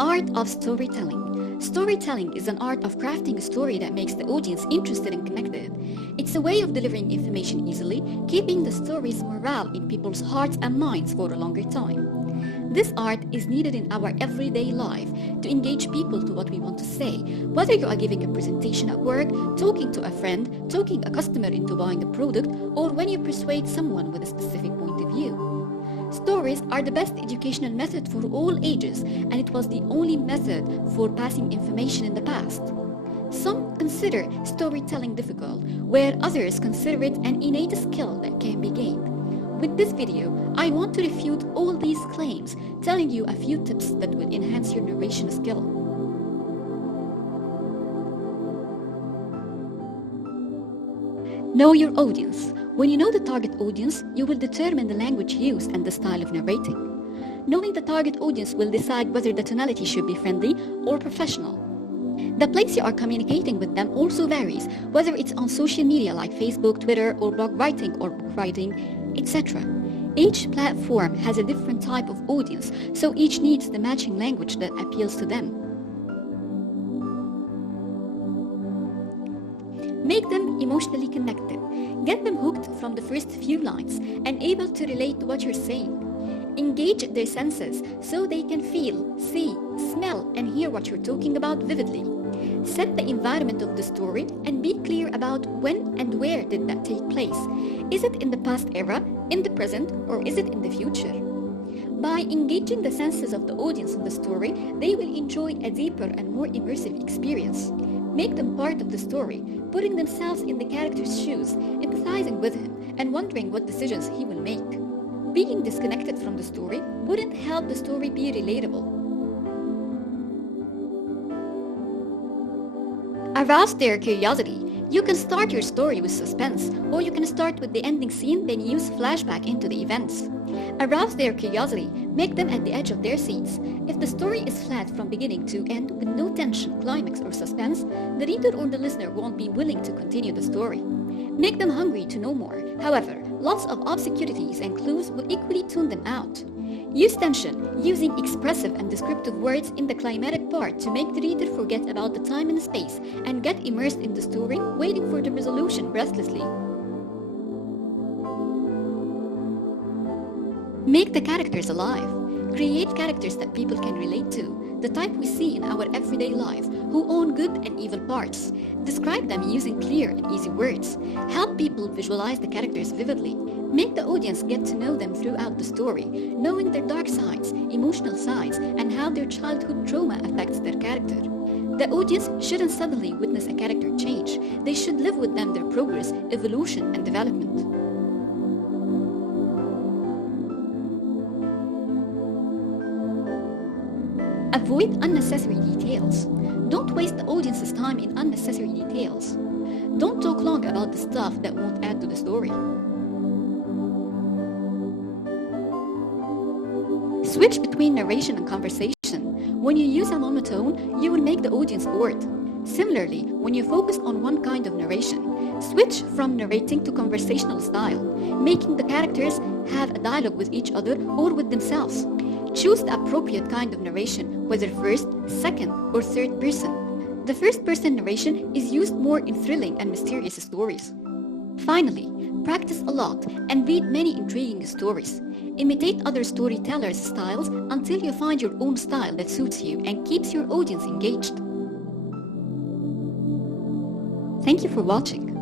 Art of storytelling. Storytelling is an art of crafting a story that makes the audience interested and connected. It's a way of delivering information easily, keeping the story's morale in people's hearts and minds for a longer time. This art is needed in our everyday life to engage people to what we want to say, whether you are giving a presentation at work, talking to a friend, talking a customer into buying a product, or when you persuade someone with a specific point of view. Stories are the best educational method for all ages, and it was the only method for passing information in the past. Some consider storytelling difficult, where others consider it an innate skill that can be gained. With this video, I want to refute all these claims, telling you a few tips that will enhance your narration skill. Know your audience. When you know the target audience, you will determine the language used and the style of narrating. Knowing the target audience will decide whether the tonality should be friendly or professional. The place you are communicating with them also varies, whether it's on social media like Facebook, Twitter, or blog writing or book writing, etc. Each platform has a different type of audience, so each needs the matching language that appeals to them. Make them emotionally connected. Get them hooked from the first few lines and able to relate to what you're saying. Engage their senses so they can feel, see, smell, and hear what you're talking about vividly. Set the environment of the story and be clear about when and where did that take place. Is it in the past era, in the present, or is it in the future? By engaging the senses of the audience in the story, they will enjoy a deeper and more immersive experience. Make them part of the story, putting themselves in the character's shoes, empathizing with him, and wondering what decisions he will make. Being disconnected from the story wouldn't help the story be relatable. Arouse their curiosity. You can start your story with suspense, or you can start with the ending scene, then use flashback into the events. Arouse their curiosity. Make them at the edge of their seats. If the story is flat from beginning to end with no tension, climax, or suspense, the reader or the listener won't be willing to continue the story. Make them hungry to know more. However, lots of obscurities and clues will equally tune them out. Use tension, using expressive and descriptive words in the climatic part to make the reader forget about the time and space and get immersed in the story, waiting for the resolution breathlessly. Make the characters alive. Create characters that people can relate to, the type we see in our everyday life, who own good and evil parts. Describe them using clear and easy words. Help people visualize the characters vividly. Make the audience get to know them throughout the story, knowing their dark sides, emotional sides, and how their childhood trauma affects their character. The audience shouldn't suddenly witness a character change. They should live with them their progress, evolution, and development. Avoid unnecessary details. Don't waste the audience's time in unnecessary details. Don't talk long about the stuff that won't add to the story. Switch between narration and conversation. When you use a monotone, you will make the audience bored. Similarly, when you focus on one kind of narration, switch from narrating to conversational style, making the characters have a dialogue with each other or with themselves. Choose the appropriate kind of narration, whether first, second, or third person. The first person narration is used more in thrilling and mysterious stories. Finally, practice a lot and read many intriguing stories. Imitate other storytellers' styles until you find your own style that suits you and keeps your audience engaged. Thank you for watching.